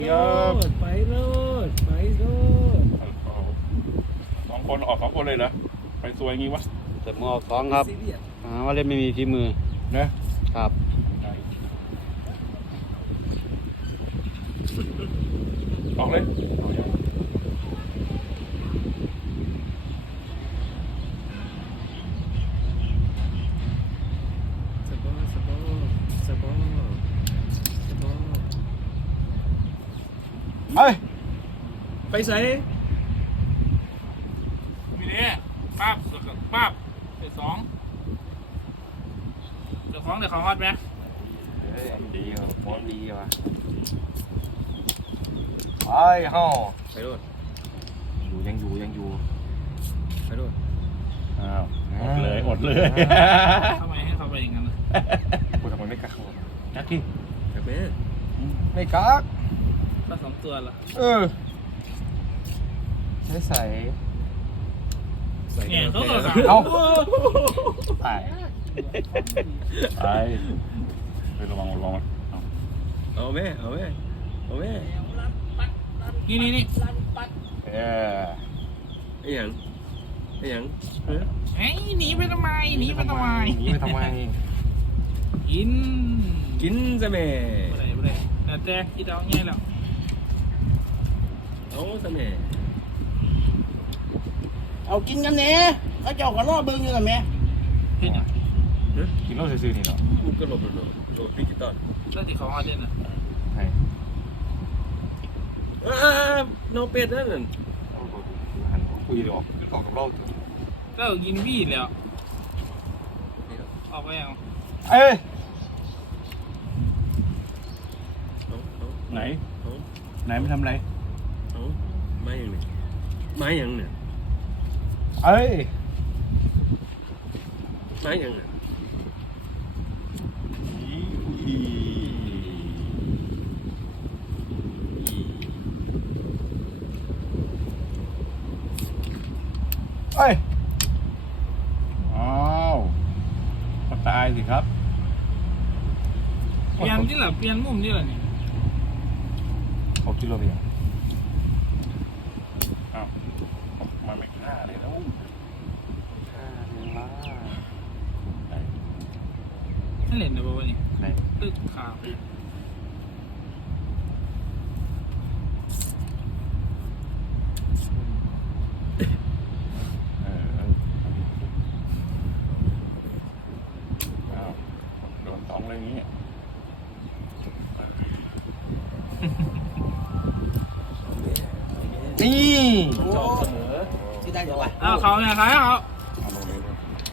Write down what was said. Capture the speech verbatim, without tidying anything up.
ไปโลดไปโลดสองคนออกสองคนเลยเหรอไปสวยงี้วะเสมอออกสองครับอ่าว่าเล่นไม่มีฝีมือนะครับ ออกเลยสบอสบอสบอสบอเฮ้ยไปใส่มีเนี่ยป้าบป้าบเดี๋ยวสองเดี๋ยวของเดี๋ยวของฮอตไหมดีว่ะฟอร์มดีว่ะไอ้ห่อไปโลดอยู่ยังอยู่ยังอยู่ไปโลดอ้าวอดเลยอดเลยทำไมให้เขาไปอย่างนั้นล่ะกูทำไมไม่กักเขานักที่กลับไปไม่กักป้าสองตัวละเออใช้ใส่ใส่เนี่ยเขาก็สามเอาตายไปไประวังระวังเอาเอาแม่เอาแม่เอาแม่นี่นี่นี่เออไอ้หยังไอ้หยังเฮ้ยหนีไปทำไมหนีไปทำไมหนีไปทำไมกินกินซะแม่ไม่ได้ไม่ได้แต่แต่ที่เราง่ายแล้วเอาซะแม่เอากินกันเน่เขาเจ้าก็รอเบิ่งอยู่กันแหม่เห็นยังกินเหล้าซื่อๆนี่เนาะมุกก็หลบหลบหลบดิจิตอลเรื่องที่เขาฮอตเด่นอ่ะใช่อ่าโนเป็ดนั่นน่ะหันคุยออกออกกับเหล้าก็กินวีดแล้วออกไปยังเอ้ยเอาเอาไหนเอาไหนไม่ทำอะไรเอาไม้หยังเนี่ยไม้หยังเนี่ยเอ้ยไม้หยังเนี่ยเอ้ยอ้าวก็ตายสิครับเปลี่ยนที่หละเปลี่ยนมุมที่หละนี่เขากินเหล้าไปยังอ้าวมันไม่ฆ่าเลยแล้วนั่นเล่นนะบอกว่านี่ไหนตึกขาวเอออ้าวโดนสองเลยอย่างงี้นี่จอบเสมอสิได้เดี๋ยววะอ้าวเขาเนี่ยใครเขา